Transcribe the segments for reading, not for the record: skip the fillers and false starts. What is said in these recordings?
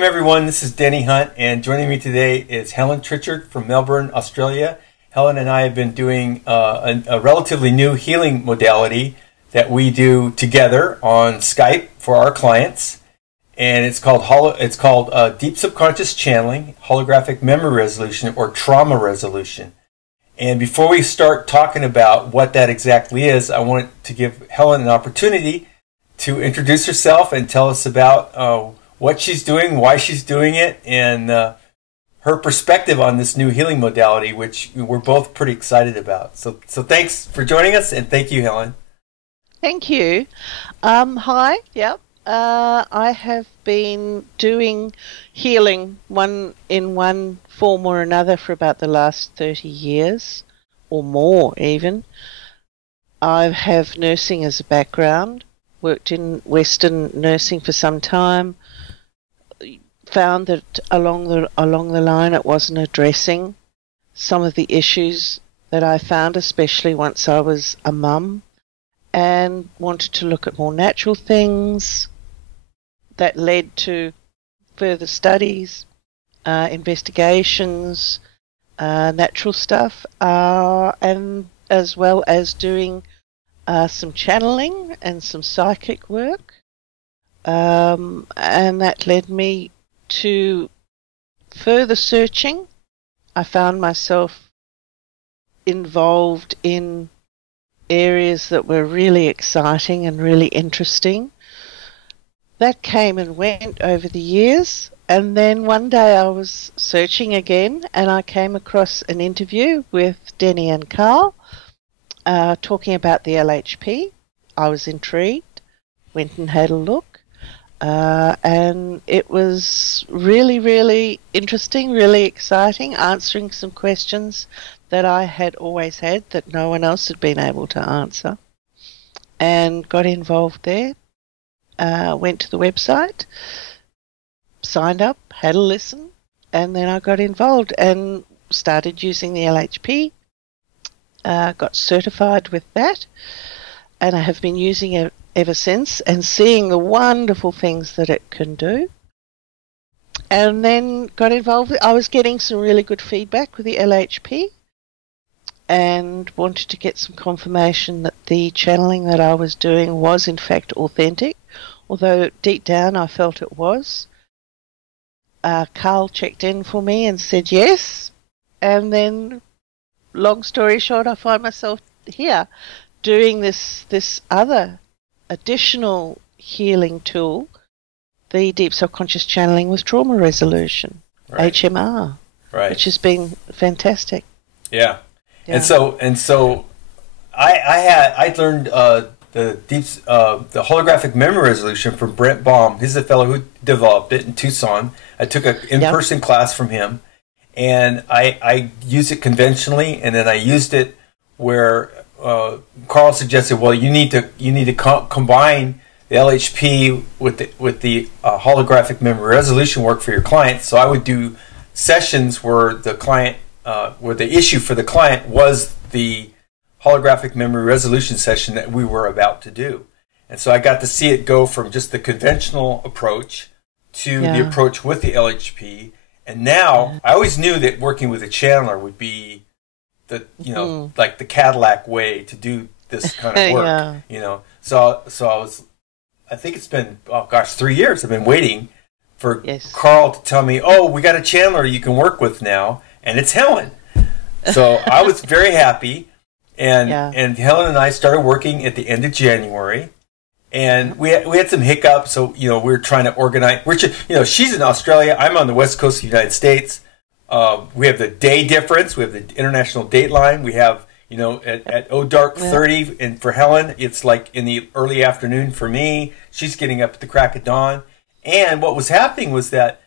Welcome everyone, this is Denny Hunt, and joining me today is Helen Trichardt from Melbourne, Australia. Helen and I have been doing a relatively new healing modality that we do together on Skype for our clients, and it's called deep subconscious channeling, holographic memory resolution, or trauma resolution. And before we start talking about what that exactly is, I want to give Helen an opportunity to introduce herself and tell us about what she's doing, why she's doing it, and her perspective on this new healing modality, which we're both pretty excited about. So thanks for joining us, and thank you, Helen. Thank you. Hi. Yep. I have been doing healing in one form or another for about the last 30 years or more even. I have nursing as a background, worked in Western nursing for some time, found that along the line it wasn't addressing some of the issues that I found, especially once I was a mum, and wanted to look at more natural things. That led to further studies, investigations, natural stuff, and as well as doing some channeling and some psychic work. And that led me to further searching. I found myself involved in areas that were really exciting and really interesting. That came and went over the years, and then one day I was searching again and I came across an interview with Denny and Carl talking about the LHP. I was intrigued, went and had a look. And it was really, really interesting, really exciting, answering some questions that I had always had that no one else had been able to answer, and got involved there. Went to the website, signed up, had a listen, and then I got involved and started using the LHP, got certified with that, and I have been using it ever since and seeing the wonderful things that it can do. And then got involved. I was getting some really good feedback with the LHP and wanted to get some confirmation that the channeling that I was doing was in fact authentic, although deep down I felt it was. Carl checked in for me and said yes, and then long story short, I find myself here doing this other additional healing tool, the deep subconscious channeling with trauma resolution, right. HMR, right, which has been fantastic. Yeah. And so I learned the holographic memory resolution from Brent Baum. He's the fellow who developed it in Tucson. I took an in-person class from him, and I used it conventionally, and then I used it where Carl suggested, well, you need to combine the LHP with the holographic memory resolution work for your clients. So I would do sessions where the client, where the issue for the client was the holographic memory resolution session that we were about to do. And so I got to see it go from just the conventional approach to the approach with the LHP. And now I always knew that working with a channeler would be the like the Cadillac way to do this kind of work. So I think it's been 3 years I've been waiting for Carl to tell me, oh, we got a channeler you can work with now, and it's Helen. So I was very happy, and Helen and I started working at the end of January, and we had some hiccups. So we were trying to organize. She's in Australia, I'm on the west coast of the United States. We have the day difference. We have the international date line. We have, at dark 30, and for Helen, it's like in the early afternoon for me. She's getting up at the crack of dawn. And what was happening was that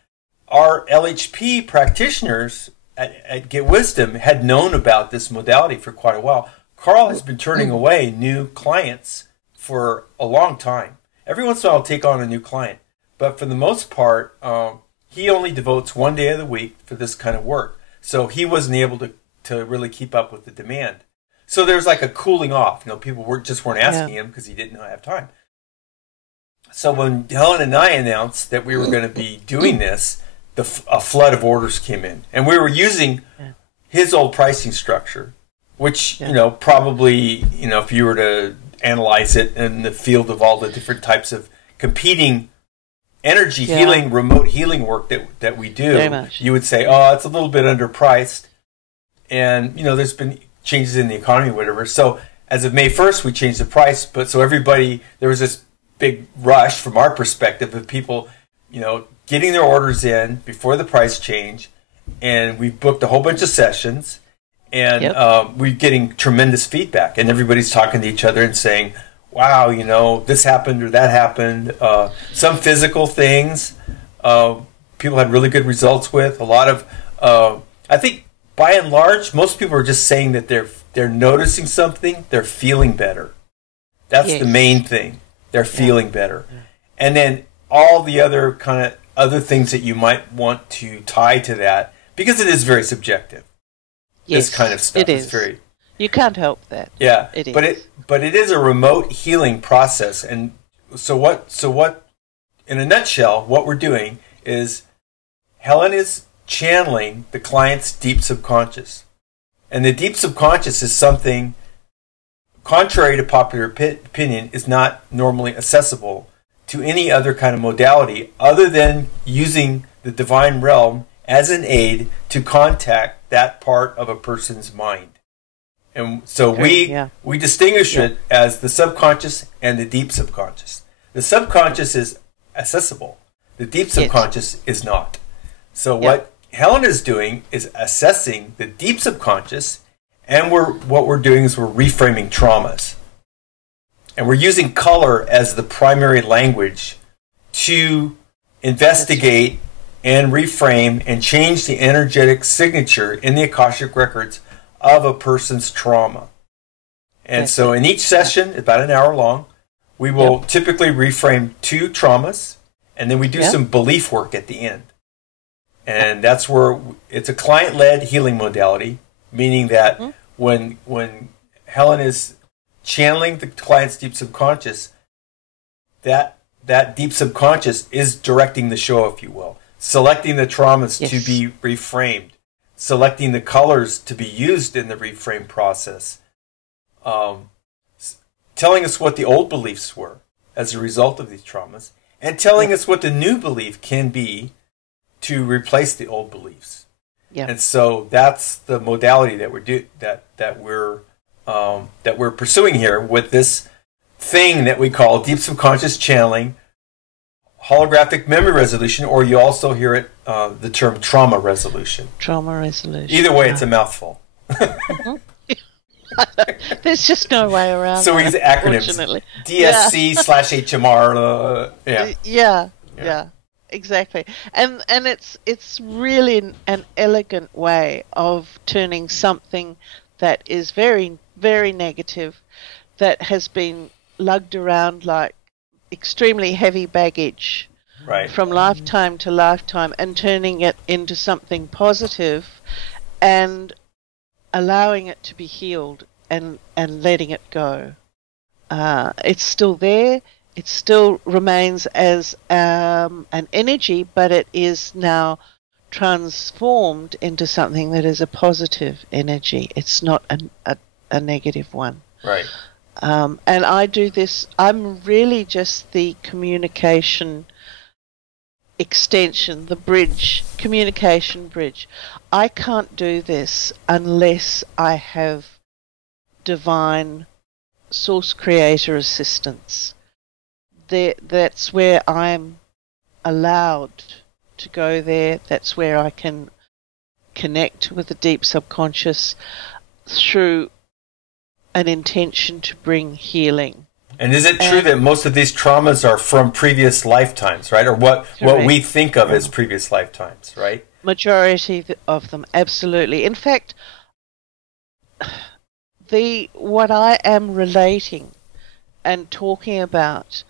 our LHP practitioners at Get Wisdom had known about this modality for quite a while. Carl has been turning away new clients for a long time. Every once in a while I'll take on a new client. But for the most part, he only devotes one day of the week for this kind of work. So he wasn't able to really keep up with the demand. So there's like a cooling off. People weren't asking him because he didn't have time. So when Helen and I announced that we were going to be doing this, a flood of orders came in, and we were using his old pricing structure, which probably if you were to analyze it in the field of all the different types of competing energy healing, remote healing work that we do, you would say, oh, it's a little bit underpriced, and there's been changes in the economy, whatever. So as of May 1st, we changed the price, but so everybody, there was this big rush from our perspective of people, getting their orders in before the price change, and we booked a whole bunch of sessions, and we're getting tremendous feedback, and everybody's talking to each other and saying, wow, this happened or that happened. Some physical things people had really good results with. A lot of, I think by and large, most people are just saying that they're noticing something, they're feeling better. That's the main thing. They're feeling better. And then all the other things that you might want to tie to that, because it is very subjective. Yes, this kind of stuff it is. Very. You can't help that. Yeah, it is. But it is a remote healing process, and so what? In a nutshell, what we're doing is Helen is channeling the client's deep subconscious, and the deep subconscious is something, contrary to popular opinion, is not normally accessible to any other kind of modality other than using the divine realm as an aid to contact that part of a person's mind. And so we distinguish it as the subconscious and the deep subconscious. The subconscious is accessible. The deep subconscious is not. So what Helen is doing is assessing the deep subconscious, and what we're doing is we're reframing traumas. And we're using color as the primary language to investigate and reframe and change the energetic signature in the Akashic records of a person's trauma. And so in each session, about an hour long, we will typically reframe 2 traumas, and then we do some belief work at the end. And that's where it's a client-led healing modality, meaning that when Helen is channeling the client's deep subconscious, that deep subconscious is directing the show, if you will, selecting the traumas to be reframed, selecting the colors to be used in the reframe process, telling us what the old beliefs were as a result of these traumas, and telling us what the new belief can be to replace the old beliefs. And so that's the modality that we're pursuing here with this thing that we call deep subconscious channeling, holographic memory resolution, or you also hear it the term trauma resolution. Trauma resolution. Either way, it's a mouthful. There's just no way around. So we use acronyms. DSC/HMR. Yeah, exactly. And it's really an elegant way of turning something that is very, very negative, that has been lugged around like extremely heavy baggage from lifetime to lifetime, and turning it into something positive and allowing it to be healed and letting it go. It's still there. It still remains as an energy, but it is now transformed into something that is a positive energy. It's not a negative one. Right. And I do this, I'm really just the communication extension, the bridge, communication bridge. I can't do this unless I have divine source creator assistance. That's where I'm allowed to go there. That's where I can connect with the deep subconscious through an intention to bring healing. And is it true that most of these traumas are from previous lifetimes, right? Or what we think of as previous lifetimes, right? Majority of them, absolutely. In fact, what I am relating and talking about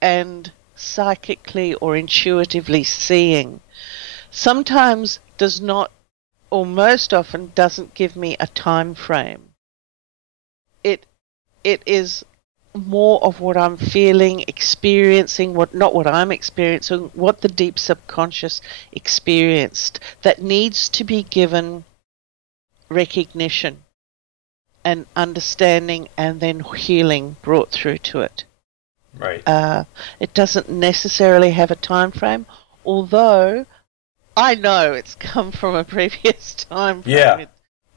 and psychically or intuitively seeing sometimes does not, or most often doesn't give me a time frame. It is more of what I'm feeling, experiencing, not what I'm experiencing, what the deep subconscious experienced, that needs to be given recognition and understanding, and then healing brought through to it. Right. It doesn't necessarily have a time frame, although I know it's come from a previous time frame. Yeah.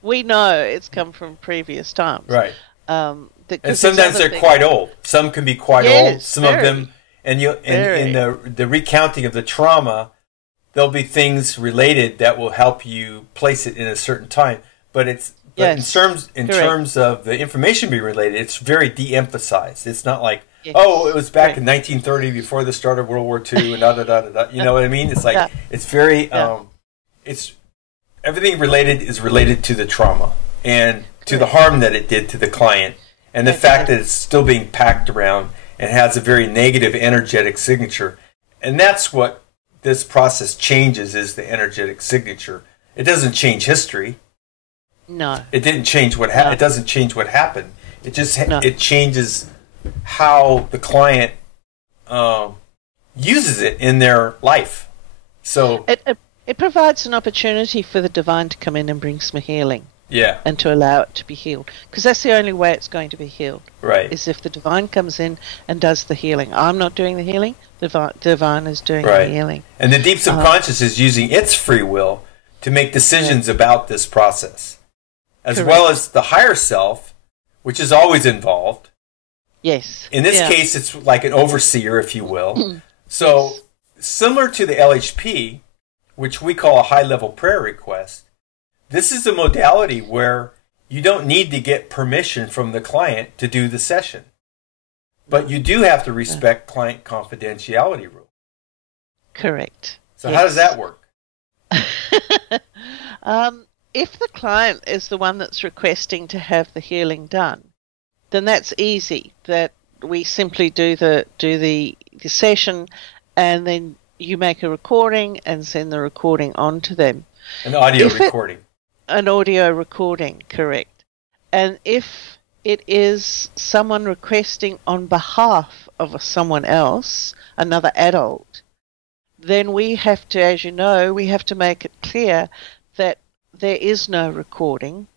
We know it's come from previous times. Right. And sometimes they're quite old. Some can be quite old. Some of them, and in the recounting of the trauma, there'll be things related that will help you place it in a certain time. But in terms of the information being related, it's very de-emphasized. It's not like, it was back in 1930 before the start of World War II and da-da-da-da-da. You know what I mean? It's like, it's very, it's everything related is related to the trauma and to the harm that it did to the client, and the fact that it's still being packed around and has a very negative energetic signature. And that's what this process changes, is the energetic signature. It doesn't change history. No. It didn't change what happened. It doesn't change what happened. It just it changes how the client uses it in their life. So it provides an opportunity for the divine to come in and bring some healing. Yeah. And to allow it to be healed. Because that's the only way it's going to be healed. Right. Is if the divine comes in and does the healing. I'm not doing the healing. The divine is doing the healing. And the deep subconscious is using its free will to make decisions about this process. As well as the higher self, which is always involved. Yes. In this case, it's like an overseer, if you will. So, similar to the LHP, which we call a high-level prayer request, this is a modality where you don't need to get permission from the client to do the session. But you do have to respect client confidentiality rules. Correct. So how does that work? If the client is the one that's requesting to have the healing done, then that's easy. That we simply do the session, and then you make a recording and send the recording on to them. An audio recording. An audio recording, correct. And if it is someone requesting on behalf of someone else, another adult, then we have to, as you know, we have to make it clear that there is no recording,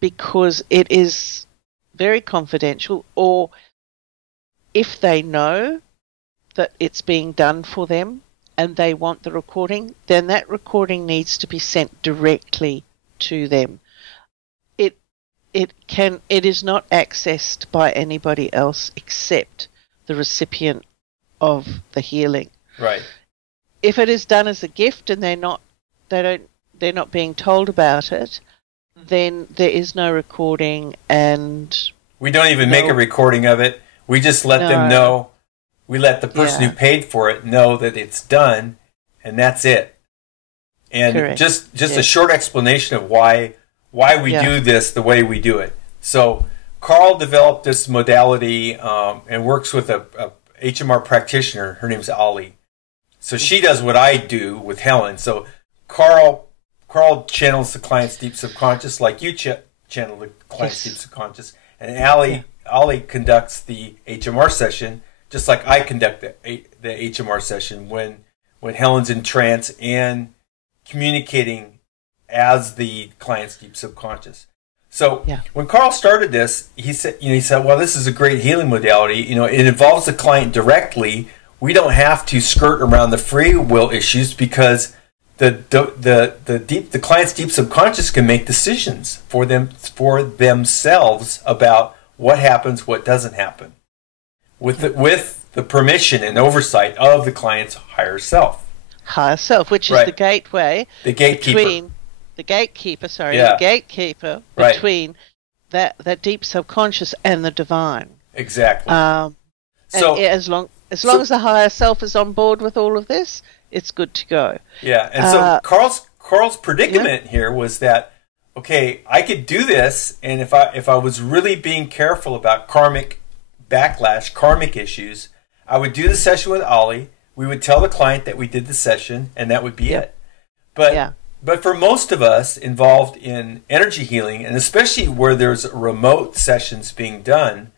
because it is very confidential, or if they know that it's being done for them and they want the recording, then that recording needs to be sent directly to them. It is not accessed by anybody else except the recipient of the healing. Right. If it is done as a gift and they're not being told about it, then there is no recording, and we don't even make a recording of it. We just let them know. We let the person who paid for it know that it's done, and that's it. And just a short explanation of why we do this the way we do it. So Carl developed this modality and works with a HMR practitioner. Her name's Ali. So she does what I do with Helen. So Carl channels the client's deep subconscious, like you channel the client's deep subconscious, and Ali conducts the HMR session, just like I conduct the HMR session when Helen's in trance and communicating as the client's deep subconscious. So when Carl started this, he said, well, this is a great healing modality. It involves the client directly. We don't have to skirt around the free will issues, because the client's deep subconscious can make decisions for themselves about what happens, what doesn't happen, with the permission and oversight of the client's higher self. Higher self, which is the gateway. The gatekeeper. Between the gatekeeper between that deep subconscious and the divine. Exactly. So as long as the higher self is on board with all of this, it's good to go. Yeah, and so Carl's predicament here was that, okay, I could do this, and if I was really being careful about karmic backlash, karmic issues, I would do the session with Ollie. We would tell the client that we did the session, and that would be it. But for most of us involved in energy healing, and especially where there's remote sessions being done,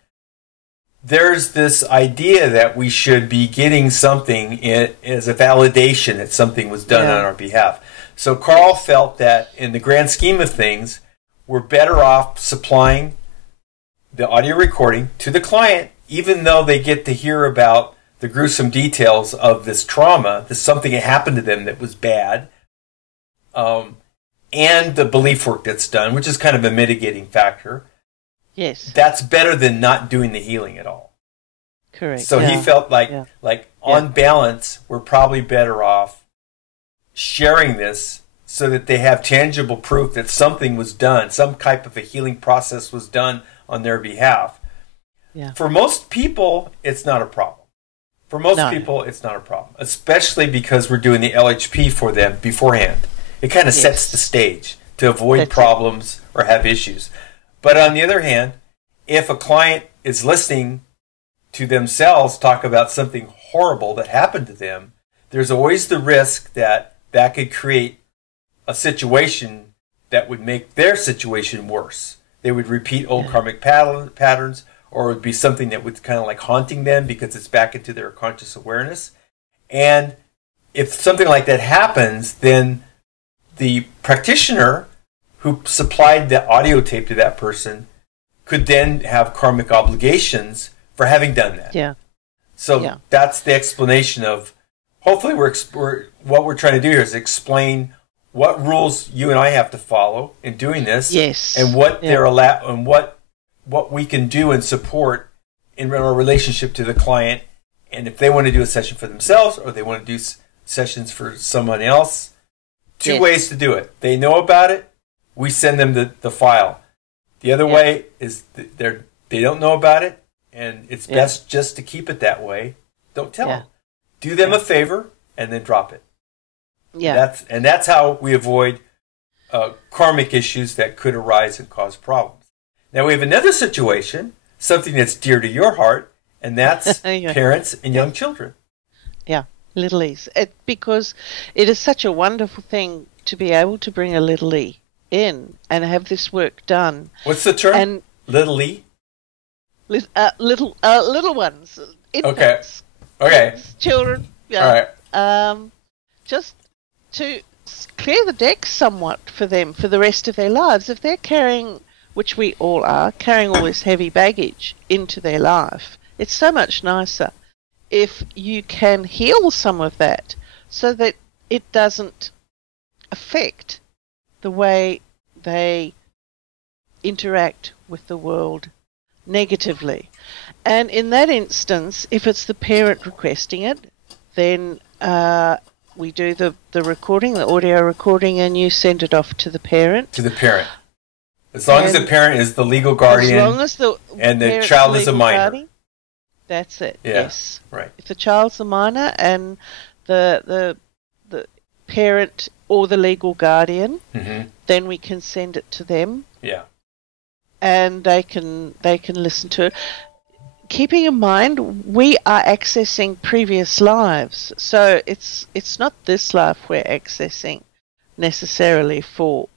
there's this idea that we should be getting something as a validation that something was done on our behalf. So Carl felt that in the grand scheme of things, we're better off supplying the audio recording to the client, even though they get to hear about the gruesome details of this trauma, this something that happened to them that was bad, and the belief work that's done, which is kind of a mitigating factor. Yes. That's better than not doing the healing at all. Correct. So he felt like on balance, we're probably better off sharing this so that they have tangible proof that something was done, some type of a healing process was done on their behalf. Yeah. For most people, it's not a problem. For most people, it's not a problem, especially because we're doing the LHP for them beforehand. It kind of sets the stage to avoid problems or have issues. But on the other hand, if a client is listening to themselves talk about something horrible that happened to them, there's always the risk that that could create a situation that would make their situation worse. They would repeat old karmic patterns, or it would be something that would kind of like haunting them because it's back into their conscious awareness. And if something like that happens, then the practitioner who supplied the audio tape to that person could then have karmic obligations for having done that. Yeah. So that's the explanation of, hopefully what we're trying to do here is explain what rules you and I have to follow in doing this. Yes. And what they're allowed, and what we can do and support in our relationship to the client. And if they want to do a session for themselves or they want to do sessions for someone else, two ways to do it. They know about it. We send them the file. The other way is they don't know about it, and it's best just to keep it that way. Don't tell them. Do them a favor and then drop it. Yeah. That's how we avoid karmic issues that could arise and cause problems. Now we have another situation, something that's dear to your heart, and that's parents and young children. Yeah, little E's. Because it is such a wonderful thing to be able to bring a little E in and have this work done. What's the term? And little E? Little ones. Infants. Okay. Children. Yeah. All right. Just to clear the deck somewhat for them for the rest of their lives. If they're carrying, which we all are, carrying all this heavy baggage into their life, it's so much nicer if you can heal some of that so that it doesn't affect the way they interact with the world negatively. And in that instance, if it's the parent requesting it, then we do the recording, the audio recording, and you send it off to the parent. To the parent. As long as the parent is the legal guardian, as long as the child is a minor. Guardian, that's it. Yeah, yes. Right. If the child's a minor and the parent or the legal guardian, then we can send it to them. Yeah. And they can listen to it. Keeping in mind, we are accessing previous lives, so it's not this life we're accessing necessarily for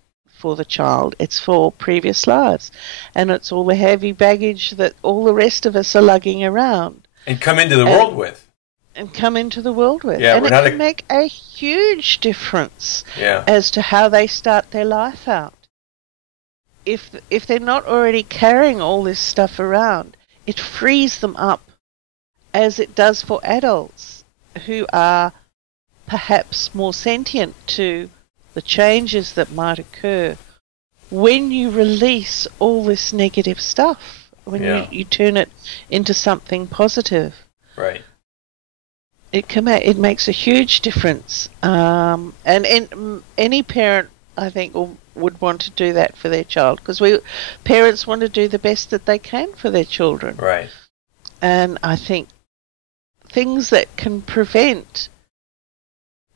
the child. It's for previous lives, and it's all the heavy baggage that all the rest of us are lugging around and come into the world with. And come into the world with, yeah, and it can make a huge difference as to how they start their life out. If they're not already carrying all this stuff around, it frees them up, as it does for adults who are perhaps more sentient to the changes that might occur when you release all this negative stuff, when you turn it into something positive. Right. It makes a huge difference. And any parent, I think, would want to do that for their child, because parents want to do the best that they can for their children. Right. And I think things that can prevent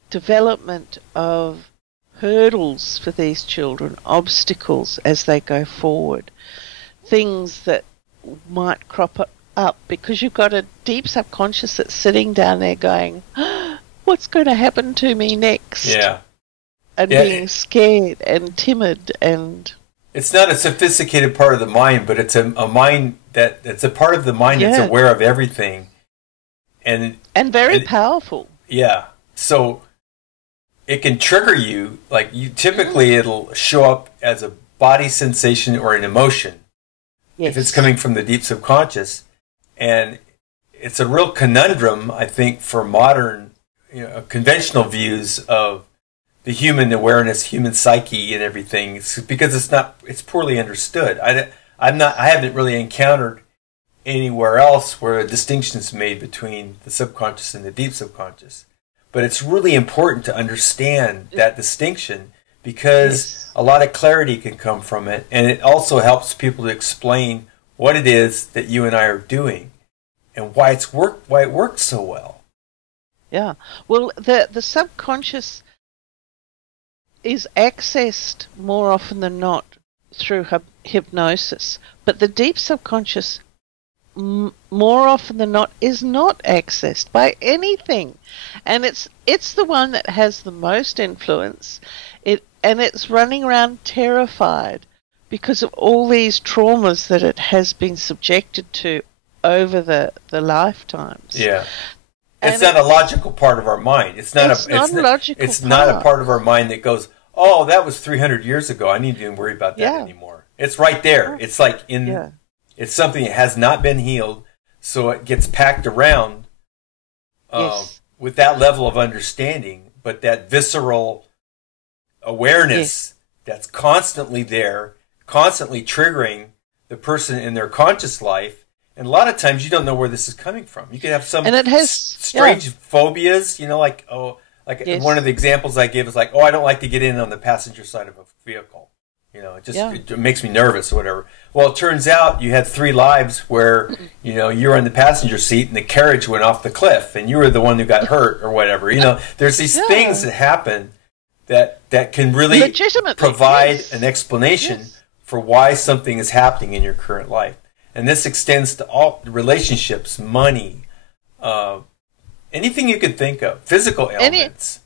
development of hurdles for these children, obstacles as they go forward, things that might crop up because you've got a deep subconscious that's sitting down there going, what's going to happen to me next? Yeah. And being scared and timid and it's not a sophisticated part of the mind, but it's a mind it's a part of the mind that's aware of everything, and very powerful. Yeah, so it can trigger you. Like typically, it'll show up as a body sensation or an emotion if it's coming from the deep subconscious, and it's a real conundrum, I think, for modern, conventional views of the human awareness, human psyche, and everything. It's because it's poorly understood. I haven't really encountered anywhere else where a distinction is made between the subconscious and the deep subconscious. But it's really important to understand that distinction, because a lot of clarity can come from it, and it also helps people to explain what it is that you and I are doing and why it works so well. Yeah. Well, the subconscious is accessed more often than not through hypnosis, but the deep subconscious more often than not is not accessed by anything, and it's the one that has the most influence. It's running around terrified because of all these traumas that it has been subjected to over the lifetimes. Yeah. It's not a logical part of our mind. It's not a part of our mind that goes, oh, that was 300 years ago. I need to worry about that anymore. It's right there. It's like it's something that has not been healed, so it gets packed around with that level of understanding, but that visceral awareness that's constantly there, constantly triggering the person in their conscious life. And a lot of times you don't know where this is coming from. You could have some strange phobias, like one of the examples I give is like, oh, I don't like to get in on the passenger side of a vehicle. It makes me nervous or whatever. Well, it turns out you had 3 lives where, you're in the passenger seat and the carriage went off the cliff and you were the one who got hurt or whatever. There's these things that happen that can really provide an explanation for why something is happening in your current life. And this extends to all relationships, money, anything you could think of, physical ailments.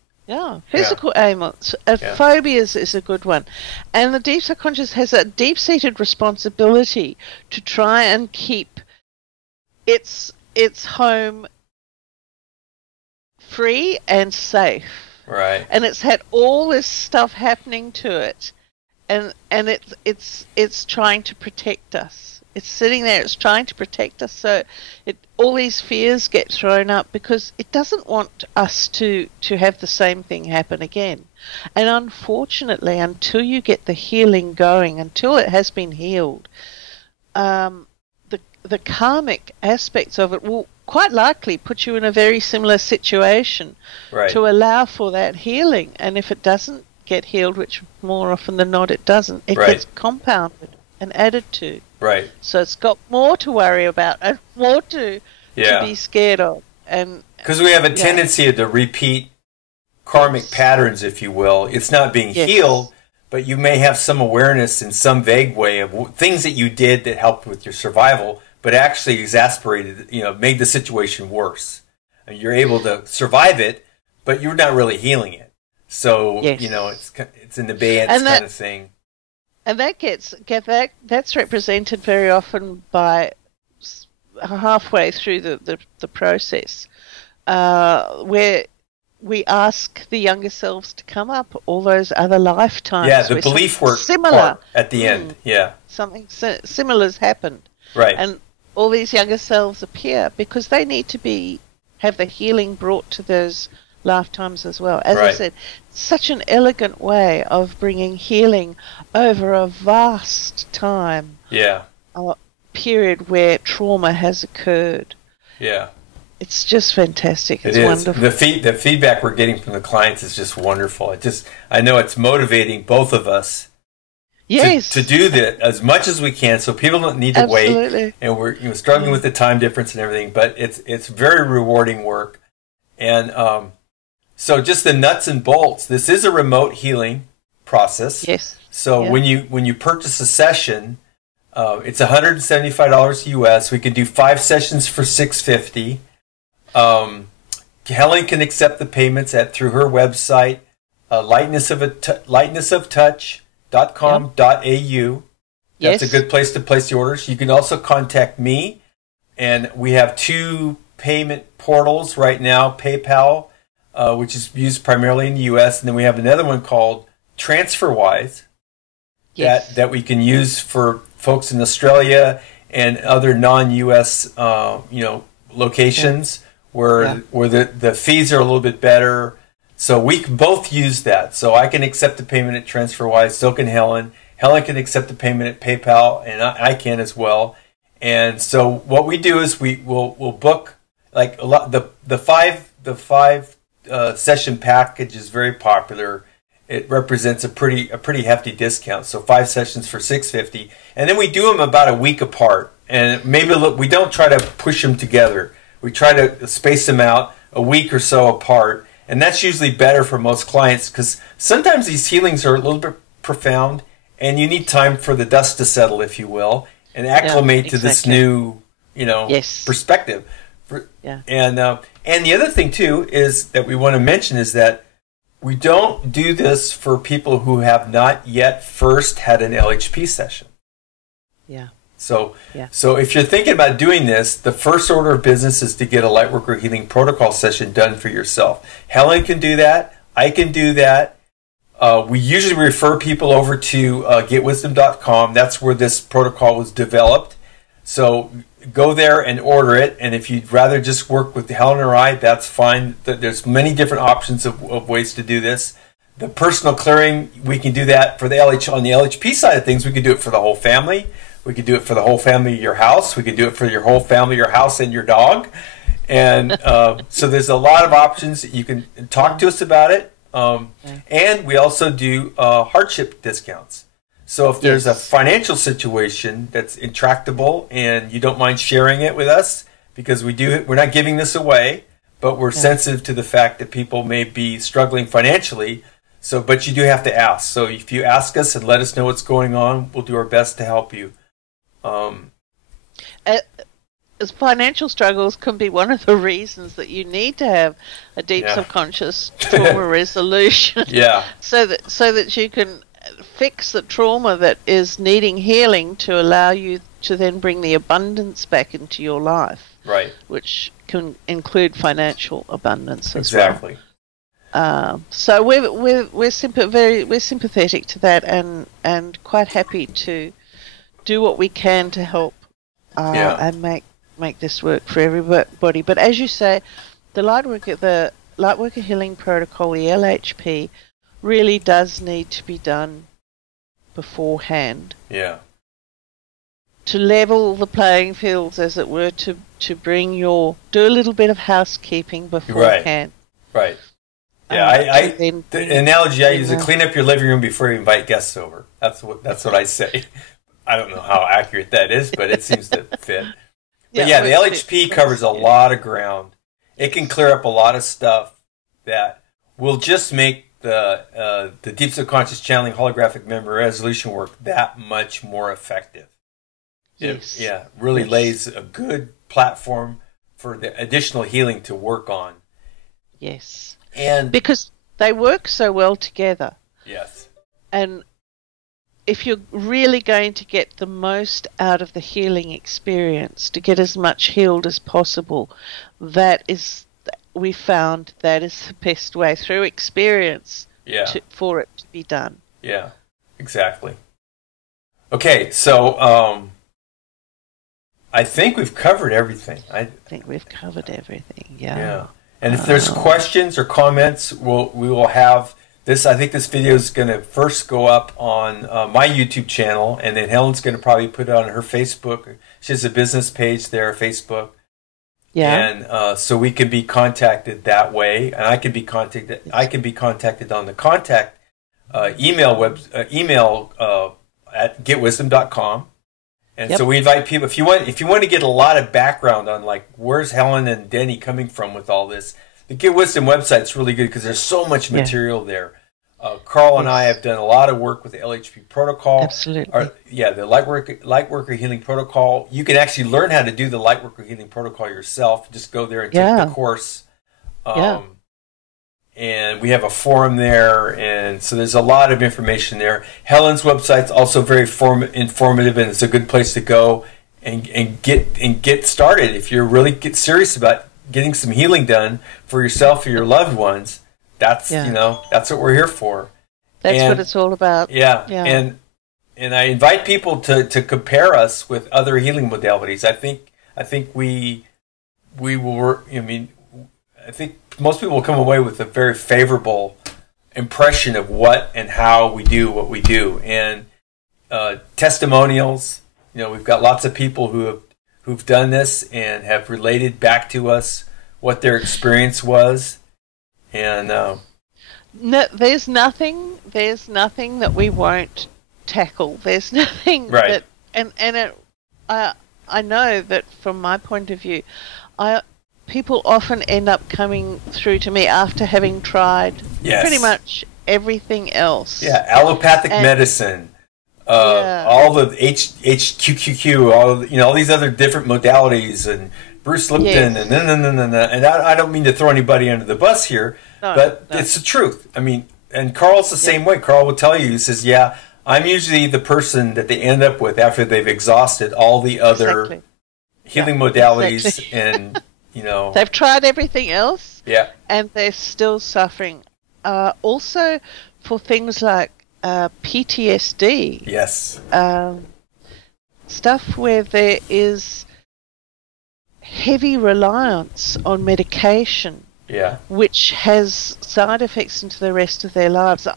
Physical ailments. Phobias is a good one. And the deep subconscious has a deep-seated responsibility to try and keep its home free and safe. Right. And it's had all this stuff happening to it, and it's trying to protect us. It's sitting there, it's trying to protect us, so all these fears get thrown up because it doesn't want us to have the same thing happen again. And unfortunately, until you get the healing going, until it has been healed, the karmic aspects of it will quite likely put you in a very similar situation to allow for that healing. And if it doesn't get healed, which more often than not it doesn't, it gets compounded and added to. Right. So it's got more to worry about and more to be scared of. And because we have a tendency to repeat karmic patterns, if you will. It's not being healed, but you may have some awareness in some vague way of things that you did that helped with your survival, but actually exasperated, made the situation worse. And you're able to survive it, but you're not really healing it. So, it's in the abeyance kind of thing. And that's represented very often by halfway through the process, where we ask the younger selves to come up all those other lifetimes. Yeah, the belief work similar at the end. Yeah, something similar has happened. Right, and all these younger selves appear because they need to have the healing brought to those lifetimes as well. As I said, such an elegant way of bringing healing over a vast time. Yeah. Period where trauma has occurred. Yeah. It's just fantastic. It's wonderful. The feedback we're getting from the clients is just wonderful. I know it's motivating both of us. Yes. To do that as much as we can, so people don't need to wait. And we're struggling with the time difference and everything, but it's very rewarding work. And so just the nuts and bolts. This is a remote healing process. Yes. So when you purchase a session, it's $175 US. We can do 5 sessions for $650. Helen can accept the payments through her website, lightnessoftouch.com. denny.hunt.com.au. That's Yes. a good place to place the orders. You can also contact me, and we have 2 payment portals right now, PayPal, which is used primarily in the U.S., and then we have another one called TransferWise Yes. that we can use for folks in Australia and other non-U.S. Locations where the fees are a little bit better. So we can both use that. So I can accept the payment at TransferWise, so can Helen. Helen can accept the payment at PayPal, and I can as well. And so what we do is we'll book like a lot. The five session package is very popular. It represents a pretty hefty discount. So 5 sessions for $650, and then we do them about a week apart. And maybe we don't try to push them together. We try to space them out a week or so apart, and that's usually better for most clients because sometimes these healings are a little bit profound, and you need time for the dust to settle, if you will, and acclimate to this new, perspective. And the other thing too is that we want to mention is that we don't do this for people who have not yet first had an LHP session. Yeah. So if you're thinking about doing this, the first order of business is to get a Lightworker Healing Protocol session done for yourself. Helen can do that. I can do that. We usually refer people over to getwisdom.com. That's where this protocol was developed. So go there and order it. And if you'd rather just work with Helen or I, that's fine. There's many different options of ways to do this. The personal clearing, we can do that for on the LHP side of things. We can do it for the whole family. We could do it for the whole family of your house. We could do it for your whole family, your house, and your dog. And so there's a lot of options. You can talk to us about it. And we also do hardship discounts. So if there's a financial situation that's intractable and you don't mind sharing it with us, because we're not giving this away, but we're sensitive to the fact that people may be struggling financially. So, but you do have to ask. So if you ask us and let us know what's going on, we'll do our best to help you. As financial struggles can be one of the reasons that you need to have a deep subconscious trauma resolution. So that you can fix the trauma that is needing healing to allow you to then bring the abundance back into your life. Right. Which can include financial abundance as well. So we're sympathetic to that and quite happy to do what we can to help and make this work for everybody. But as you say, the Lightworker Healing Protocol, the LHP, really does need to be done beforehand. Yeah. To level the playing fields, as it were, to do a little bit of housekeeping beforehand. Right. Yeah, the analogy I use is clean up your living room before you invite guests over. That's what I say. I don't know how accurate that is, but it seems to fit. But the LHP covers a lot of ground. It can clear up a lot of stuff that will just make the deep subconscious channeling holographic memory resolution work that much more effective. Yes. It really lays a good platform for the additional healing to work on. Yes. And because they work so well together. Yes. And if you're really going to get the most out of the healing experience, to get as much healed as possible, we found that is the best way through experience for it to be done. Yeah, exactly. Okay, so I think we've covered everything. I think we've covered everything, Yeah. And if there's questions or comments, we will have this. I think this video is going to first go up on my YouTube channel, and then Helen's going to probably put it on her Facebook. She has a business page there, Facebook. Yeah. And so we can be contacted that way, and I can be contacted. I can be contacted on the contact email at getwisdom.com. And so we invite people, if you want to get a lot of background on like where's Helen and Denny coming from with all this, the Get Wisdom website's really good because there's so much material there. Carl and I have done a lot of work with the LHP protocol. Absolutely. The Lightworker Healing Protocol. You can actually learn how to do the Lightworker Healing Protocol yourself. Just go there and take the course. and we have a forum there, and so there's a lot of information there. Helen's website's also very informative, and it's a good place to go and get started if you're really serious about getting some healing done for yourself or your loved ones. That's that's what we're here for. That's what it's all about. Yeah. And I invite people to compare us with other healing modalities. I think we will. I think most people will come away with a very favorable impression of what and how we do what we do. And testimonials. We've got lots of people who've done this and have related back to us what their experience was. And no, there's nothing that we won't tackle. There's nothing that, I know that from my point of view, people often end up coming through to me after having tried pretty much everything else. Yeah, allopathic medicine, all the HQQQ, all these other different modalities, and Bruce Lipton, and I don't mean to throw anybody under the bus here, but it's the truth. I mean, and Carl's the same way. Carl will tell you, he says, I'm usually the person that they end up with after they've exhausted all the other healing modalities, and they've tried everything else, and they're still suffering. Also, for things like PTSD, stuff where there is heavy reliance on medication, which has side effects into the rest of their lives.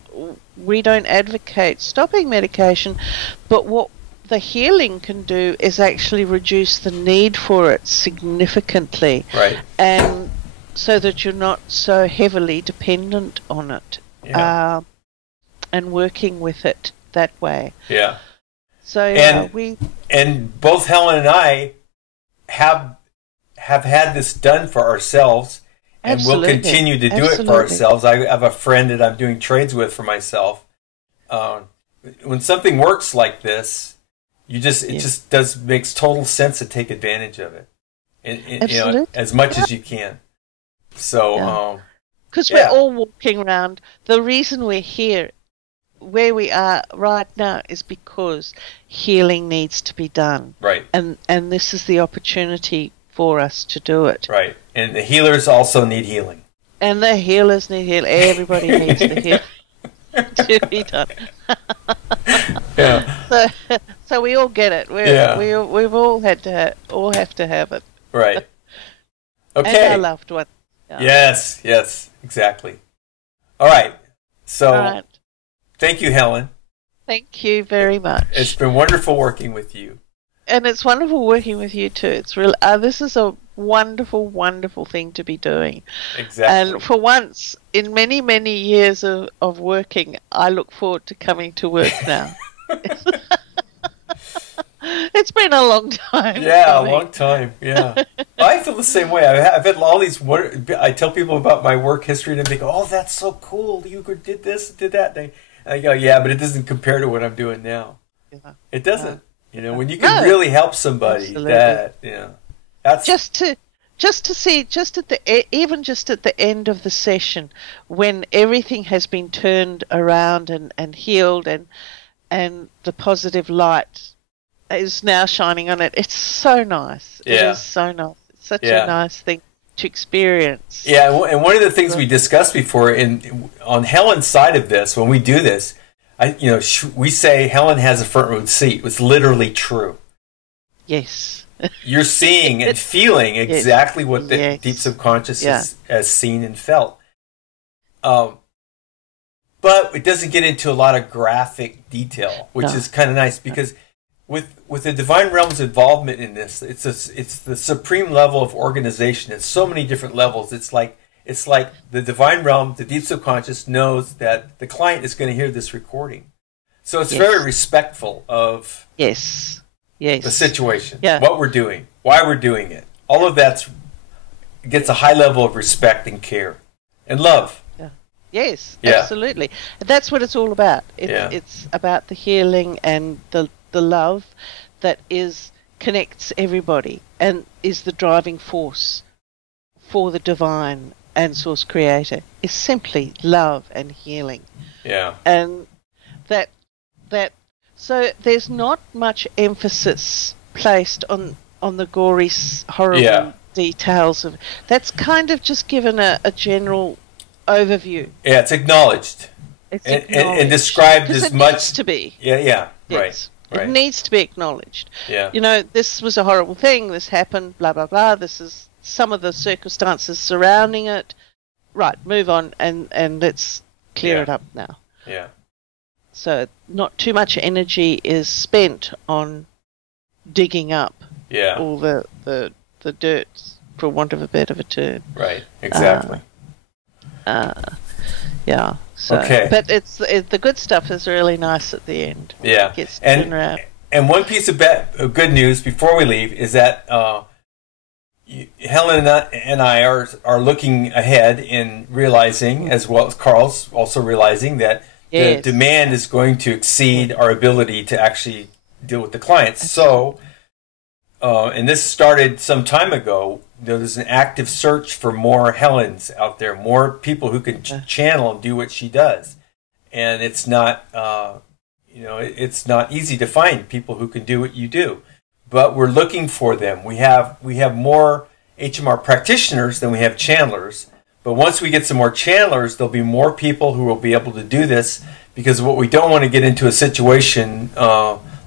We don't advocate stopping medication, but what the healing can do is actually reduce the need for it significantly, and so that you're not so heavily dependent on it, and working with it that way. So and both Helen and I have had this done for ourselves. And we'll continue to do it for ourselves. I have a friend that I'm doing trades with for myself. When something works like this, it just makes total sense to take advantage of it, and as much as you can. So, because we're all walking around. The reason we're here, where we are right now, is because healing needs to be done. And this is the opportunity for us to do it. And the healers also need healing. And the healers need healing. Everybody needs the healing to be done. So we all get it. We've all have to have it. Okay. And our loved one. Yes, exactly. All right. So thank you, Helen. Thank you very much. It's been wonderful working with you. And it's wonderful working with you too. It's real. This is a wonderful, wonderful thing to be doing. And for once, in many, many years of working, I look forward to coming to work now. It's been a long time. A long time. I feel the same way. I've had all these. I tell people about my work history, and they go, "Oh, that's so cool! You did this, did that." And I go, "Yeah, but it doesn't compare to what I'm doing now. It doesn't." When you can really help somebody, that's just to see, even just at the end of the session, when everything has been turned around and healed, and the positive light is now shining on it. It's so nice. It is so nice. It's such a nice thing to experience. And one of the things we discussed before on Helen's side of this, when we do this, we say Helen has a front row seat. It's literally true. Yes. You're seeing and feeling exactly what the deep subconscious has seen and felt. But it doesn't get into a lot of graphic detail, which is kind of nice, because with the divine realm's involvement in this, it's the supreme level of organization. It's so many different levels. It's like the divine realm, the deep subconscious, knows that the client is going to hear this recording. So it's very respectful of the situation, what we're doing, why we're doing it. All of that gets a high level of respect and care and love. Yes, absolutely. That's what it's all about. It's about the healing and the love that connects everybody and is the driving force for the divine and Source Creator is simply love and healing. Yeah. And that so there's not much emphasis placed on the gory, horrible details of. That's kind of just given a general overview. Yeah, it's acknowledged. It's and described as much. It needs to be. Yeah, Yes. right. It needs to be acknowledged. Yeah. You know, this was a horrible thing. This happened. Blah blah blah. This is some of the circumstances surrounding it. Right. Move on and let's clear it up now. Yeah. So not too much energy is spent on digging up all the dirt, for want of a better term. Right. Exactly. Yeah. So, but the good stuff is really nice at the end. Yeah. It gets turned around. And one piece of good news before we leave is that Helen and I are looking ahead in realizing, as well as Carl's also realizing, that the demand is going to exceed our ability to actually deal with the clients. So, and this started some time ago. There's an active search for more Helens out there, more people who can channel and do what she does. And it's not, it's not easy to find people who can do what you do. But we're looking for them. We have more HMR practitioners than we have channelers. But once we get some more channelers, there'll be more people who will be able to do this, because what we don't want to get into a situation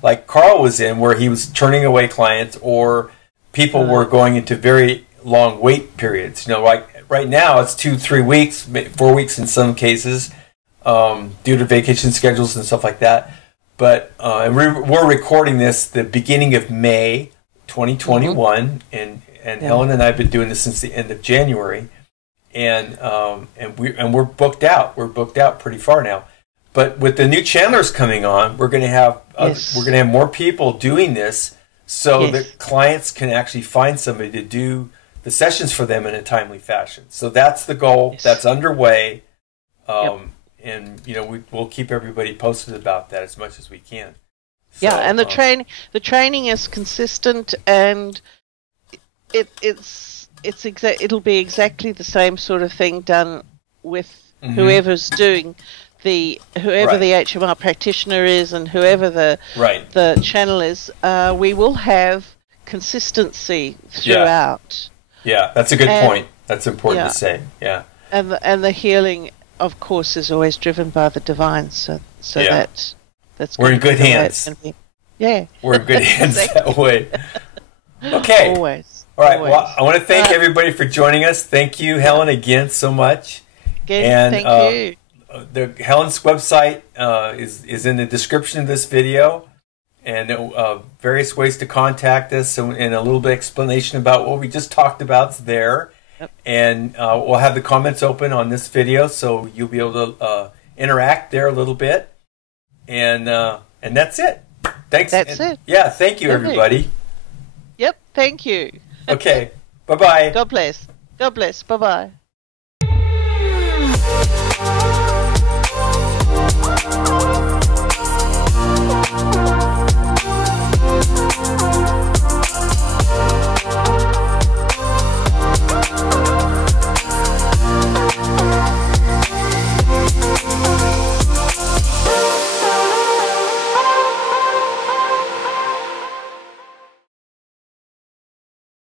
like Carl was in, where he was turning away clients, or people were going into very long wait periods. You know, like right now it's 2-3 weeks, 4 weeks in some cases, due to vacation schedules and stuff like that. But and we're recording this the beginning of May 2021, and Helen and I have been doing this since the end of January, and we're booked out. We're booked out pretty far now. But with the new channelers coming on, we're going to have more people doing this, so that clients can actually find somebody to do the sessions for them in a timely fashion. So that's the goal. That's underway, and we'll keep everybody posted about that as much as we can. So, and the training is consistent, and it'll be exactly the same sort of thing done with whoever's doing the HMR practitioner is, and whoever the channel is. We will have consistency throughout. Yeah, that's a good point. That's important to say. Yeah, and the healing, of course, is always driven by the divine. So that's we're in good hands. We're in good hands that way. Okay. Always. All right. Always. Well, I want to thank everybody for joining us. Thank you, Helen, again so much. Again, thank you. Helen's website is in the description of this video, and various ways to contact us, and a little bit of explanation about what we just talked about is there. Yep. And we'll have the comments open on this video, so you'll be able to interact there a little bit. And that's it. Thanks. That's it. Yeah, thank you, everybody. Yep, thank you. Okay, bye-bye. God bless. God bless. Bye-bye.